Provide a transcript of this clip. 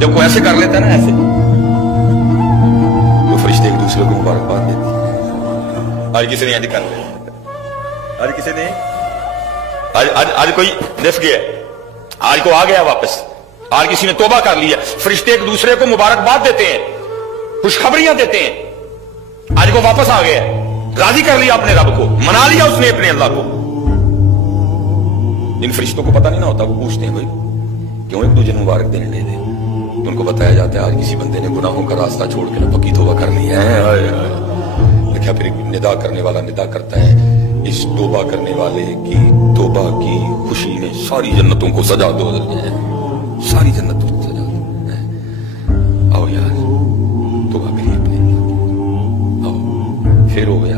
जब कोई ऐसे कर लेता है ना, ऐसे तो फरिश्ते एक दूसरे को मुबारकबाद देते हैं। आज किसी ने आज कर लिया, आज किसी ने आज कोई निस गया, आज को आ गया वापस, आज किसी ने तौबा कर लिया, फरिश्ते एक दूसरे को मुबारकबाद देते हैं, खुशखबरियां देते हैं। आज को वापस आ गया, राजी कर लिया अपने रब को, मना लिया उसने अपने अल्लाह को। जिन फरिश्तों को पता नहीं ना होता वो पूछते हैं भाई क्यों एक दूसरे मुबारक देने नहीं दे, तो उनको बताया जाता है आज किसी बंदे ने गुनाहों का रास्ता छोड़ के ना पक्की तौबा कर लिया है। देखा फिर निदा करने वाला निदा करता है, इस तौबा करने वाले की तौबा की खुशी ने सारी जन्नतों को सजा दो, सारी जन्नतों को सजा दो। आओ यार तौबा करिए अपने, आओ फिर हो गया